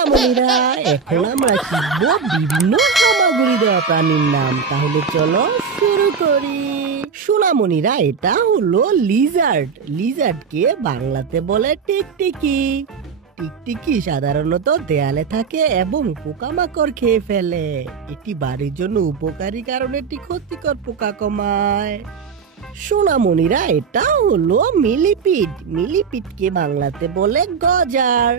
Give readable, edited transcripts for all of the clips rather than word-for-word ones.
সোনামণিরা, এখন আমরা শিখব বিভিন্ন হামাগুড়ি দেওয়া প্রাণীর নাম। তাহলে চলো শুরু করি। সোনামণিরা, এটা হলো লিজার্ড। লিজার্ডকে বাংলাতে বলে টিকটিকি। টিকটিকি সাধারণত দেয়ালে থাকে এবং পোকামাকড় খেয়ে ফেলে। এটি বাড়ির জন্য উপকারী কারণ এটি ক্ষতিকর পোকা কমায়। সোনামণিরা, এটা হলো মিলিপিড। মিলিপিডকে বাংলাতে বলে গজার।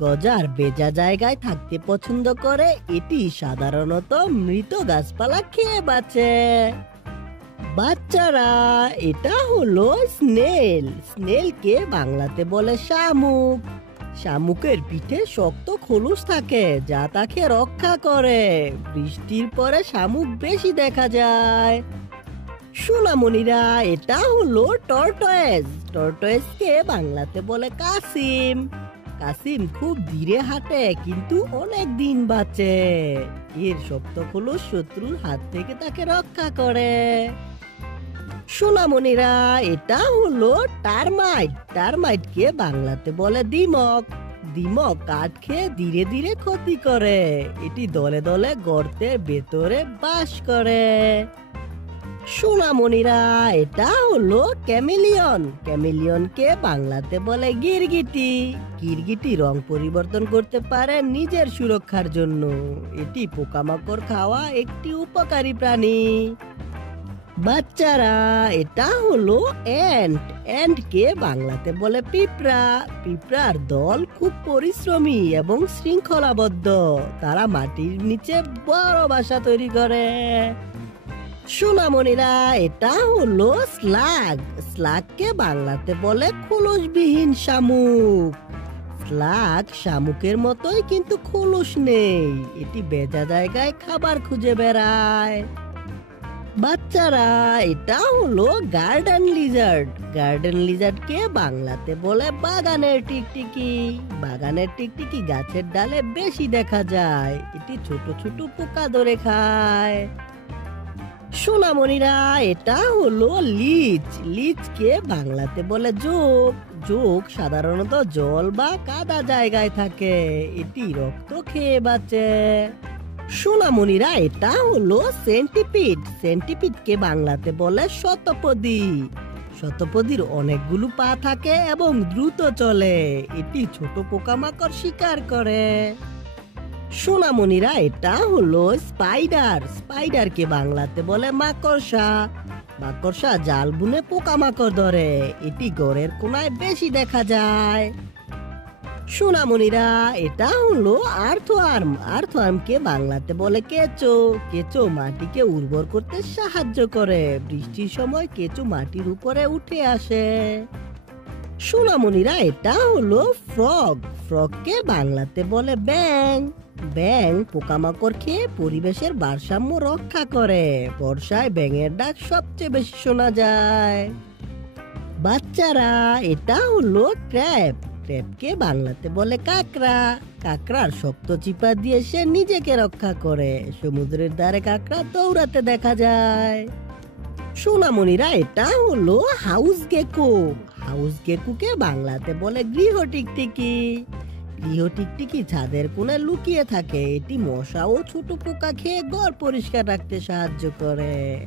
গজার ভেজা জায়গায় থাকতে পছন্দ করে। এটি সাধারণত মৃত গাছপালা খেয়ে বাঁচে। বাচ্চারা, এটা হলো স্নেল। স্নেলকে বাংলাতে বলে শামুক। শামুকের পিঠে শক্ত খোলস থাকে যা তাকে রক্ষা করে। বৃষ্টির পরে শামুক বেশি দেখা যায়। সোনামণিরা, এটা হলো টর্টয়েস। টর্টয়েসকে বাংলাতে বলে কাসিম। কাসিম খুব ধীরে হাঁটে কিন্তু অনেক দিন বাঁচে। এর শক্ত খোলস শত্রুর হাত থেকে তাকে রক্ষা করে। সোনামণিরা, এটা হলো টারমাইট। টারমাইটকে বাংলাতে বলে দিমক। দিমক কাঠ খেয়ে ধীরে ধীরে ক্ষতি করে। এটি দলে দলে গর্তের ভেতরে বাস করে। সোনামণিরা, এটা হলো ক্যামেলিয়ন। ক্যামেলিয়নকে বাংলাতে বলে গিরগিটি। গিরগিটি রং পরিবর্তন করতে পারে নিজের সুরক্ষার জন্য। এটি পোকামাকড় খাওয়া একটি উপকারী প্রাণী। বাচ্চারা, এটা হলো এন্ট। এন্টকে বাংলাতে বলে পিঁপড়া। পিঁপড়ার দল খুব পরিশ্রমী এবং শৃঙ্খলাবদ্ধ। তারা মাটির নিচে বড় বাসা তৈরি করে। সোনামণিরা, এটা হলো স্লাগ। স্লাগকে বাংলাতে বলে খোলসবিহীন শামুক। স্লাগ শামুকের মতোই কিন্তু খোলস নেই। এটি ভেজা জায়গায় খাবার খুঁজে বেড়ায়। বাচ্চারা, এটা হলো গার্ডেন লিজার্ড। গার্ডেন লিজার্ডকে বাংলাতে বলে বাগানের টিকটিকি। বাগানের টিকটিকি গাছের ডালে বেশি দেখা যায়। এটি ছোট ছোট পোকা ধরে খায়। সোনামণিরা, এটা হলো লিচ। লিচকে বাংলাতে বলে জোঁক। জোঁক সাধারণত জল বা কাদা জায়গায় থাকে। এটি রক্ত খেয়ে বাঁচে। সোনামণিরা, এটা হলো সেন্টিপিড। সেন্টিপিডকে বাংলাতে বলে শতপদী। শতপদীর অনেকগুলো পা থাকে এবং দ্রুত চলে। এটি ছোট পোকামাকড় শিকার করে। সোনামণিরা, এটা হলো স্পাইডার। স্পাইডারকে বাংলাতে বলে মাকড়সা। মাকড়সা জাল বুনে পোকামাকড় ধরে। এটি ঘরের কোনায় বেশি দেখা যায়। সোনামণিরা, এটা হলো আর্থওয়ার্ম। আর্থওয়ার্মকে বাংলাতে বলে কেঁচো। কেঁচো মাটিকে উর্বর করতে সাহায্য করে। বৃষ্টির সময় কেঁচো মাটির উপরে উঠে আসে। সোনামণিরা, এটা হলো ফ্রগ। ফ্রগকে বাংলাতে বলে ব্যাঙ। ব্যাঙ পোকামাকড় খেয়ে পরিবেশের ভারসাম্য রক্ষা করে। বর্ষায় ব্যাঙের ডাক সবচেয়ে বেশি শোনা যায়। বাচ্চারা, এটা হলো ক্র্যাব। ক্র্যাবকে বাংলাতে বলে কাঁকড়া। কাঁকড়ার শক্ত চিপা দিয়ে সে নিজেকে রক্ষা করে। সমুদ্রের ধারে কাঁকড়া দৌড়াতে দেখা যায়। সোনামণিরা, এটা হলো হাউস গেকো। হাউস গেকোকে বাংলাতে বলে গৃহ টিকটিকি। গৃহ টিকটিকি ছাদের কোণে লুকিয়ে থাকে। এটি মশা ও ছোট পোকা খেয়ে ঘর পরিষ্কার রাখতে সাহায্য করে।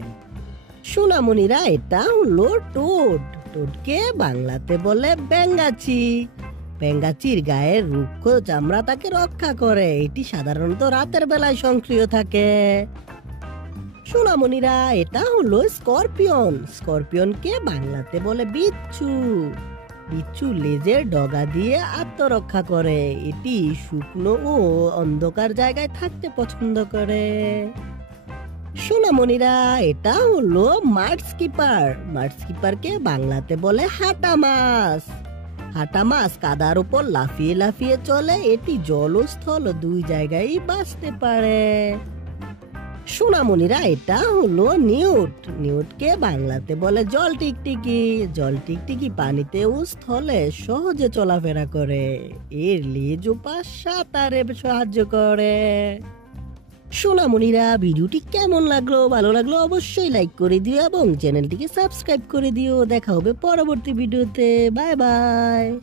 সোনামণিরা, এটা হলো টোড। টোডকে বাংলাতে বলে ব্যাঙাচি। ব্যাঙাচির গায়ের রুক্ষ চামড়া তাকে রক্ষা করে। এটি সাধারণত রাতের বেলায় সক্রিয় থাকে। সোনামণিরা, এটা হলো স্করপিয়ন। স্করপিয়নকে বাংলাতে বলে বিচ্ছু। বিচ্ছু লেজের ডগা দিয়ে আত্মরক্ষা করে। এটি শুকনো ও অন্ধকার জায়গায় থাকতে পছন্দ করে। সোনামণিরা, এটা হলো মাডস্কিপার। মাডস্কিপারকে বাংলাতে বলে হাটা মাছ। হাটা মাছ কাদার উপর লাফিয়ে লাফিয়ে চলে। এটি জল ও স্থল দুই জায়গায় বাঁচতে পারে। সোনামণিরা, এটা হলো নিউট। নিউটকে বাংলাতে বলে জল টিকটিকি। জল টিকটিকি পানিতে ও স্থলে সহজে চলাফেরা করে। এর লেজ ও পা সাঁতারে সাহায্য করে। সোনামণিরা, ভিডিওটি কেমন লাগলো? ভালো লাগলো অবশ্যই লাইক করে দিও এবং চ্যানেলটিকে সাবস্ক্রাইব করে দিও। দেখা হবে পরবর্তী ভিডিওতে। Bye bye.